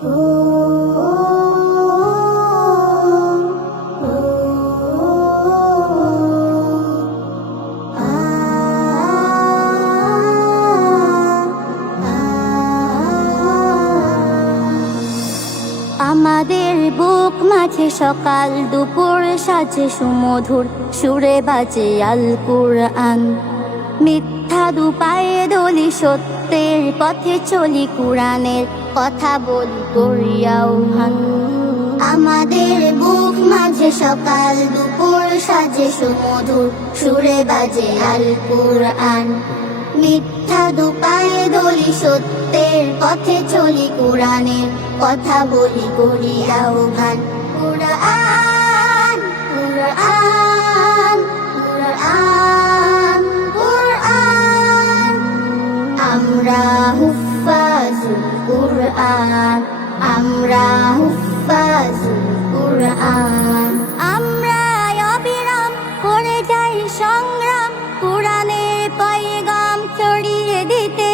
আমাদের বুক মাঝে সকাল দুপুর সাজে সুমধুর সুরে বাজে আল কুরআন। মিথ্যা দুপায়ে দলি সত্যের পথে চলি, কুরআনের কথা বলি করি আহ্বান। আমাদের বুক মাঝে সকাল দুপুর সাজে সুমধুর সুরে বাজে আল কুরআন। মিথ্যা দুপায়ে দলি সত্যের পথে চলি, কুরআনের কথা বলি করি আহ্বান। কুরআন কুরআন কুরআন কুরআন, আমরা হুফাজুল কুরআন, আমরা হুফাজুল কুরআন। আমরা অবিরাম করে যাই সংগ্রাম, কুরআনের পয়গাম ছড়িয়ে দিতে।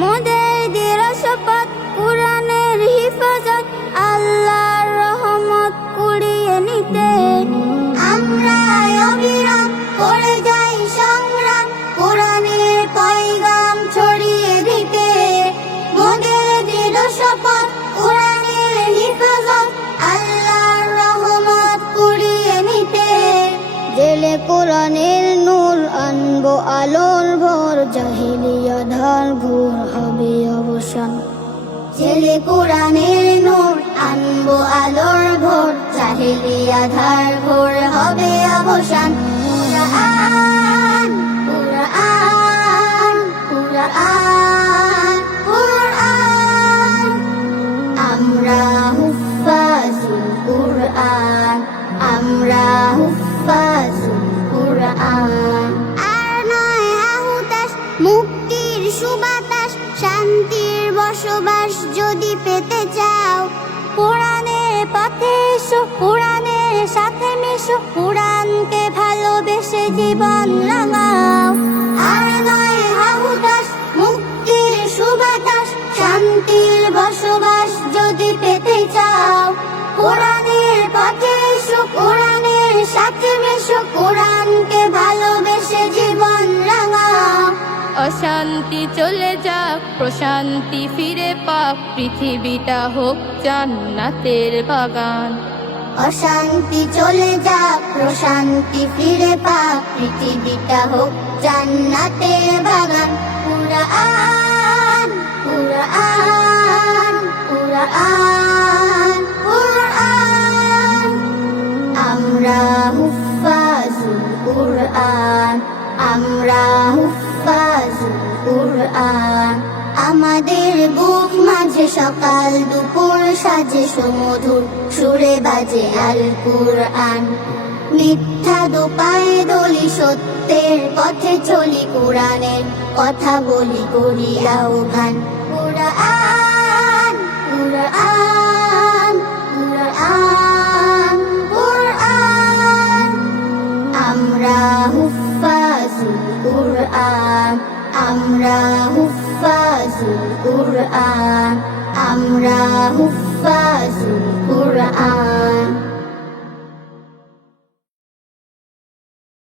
মোদের দৃঢ় শপথ কুরআনের হিফাজত, আল্লাহর রহমত কুড়িয়ে নিতে। আমরা অবিরাম করে যাই সংগ্রাম, কুরআনের পয়গাম ছড়িয়ে দিতে। মোদের দৃঢ় শপথ কুরআনের হিফাজত, আল্লাহর রহমত কুড়িয়ে নিতে। জেলে কোরআনের নূর আনবো আলোর ভোর, জাহিলিয়া ধার ঘোর হবে অবসান। জেলে কোরআনের নূর আনবো আলোর ভোর, জাহিলিয়া ধার ঘোর হবে অবসান। কুরআন কুরআন কুরআন কুরআন, আমরা হুফাজুল কুরআন, আমরা হুফাজুল কুরআন। আর নয় আহুতাস মুক্তির সুবাতাস, শান্তির বসবাস যদি পেতে চাও, কুরআনের পথে এসো, কুরআনের সাথে মিশো, কুরআনকে ভালোবেসে জীবন রাঙাও। আর নয় আহুতাস মুক্তির সুবাতাস, শান্তির বসবাস যদি পেতে চাও, কুরআনের পথে এসো, কুরআনের সাথে মিশো, কুরআনকে ভালোবেসে জীবন রাঙাও। অশান্তি চলে যাক, প্রশান্তি ফিরে পাক, পৃথিবীটা হোক জান্নাতের বাগান। অশান্তি চলে যাক, প্রশান্তি ফিরে পাক, পৃথিবীটা হোক জান্নাতের বাগান। কুরআন কুরআন কুরআন কুরআন, আমরা হুফাজুল কুরআন, আমরা হুফাজুল কুরআন। আমাদের বুক মাঝে সকাল দুপুর সাজে সুমধুর সুরে বাজে আল কুরআন। মিথ্যা দুপায়ে দলি সত্যের পথে চলি, কুরআনের কথা বলি করি আহ্বান। কুরআন কুরআন কুরআন কুরআন, আমরা হুফাজুল কুরআন, আমরা হুফাজুল কুরআন, আমরা হুফাজুল কুরআন।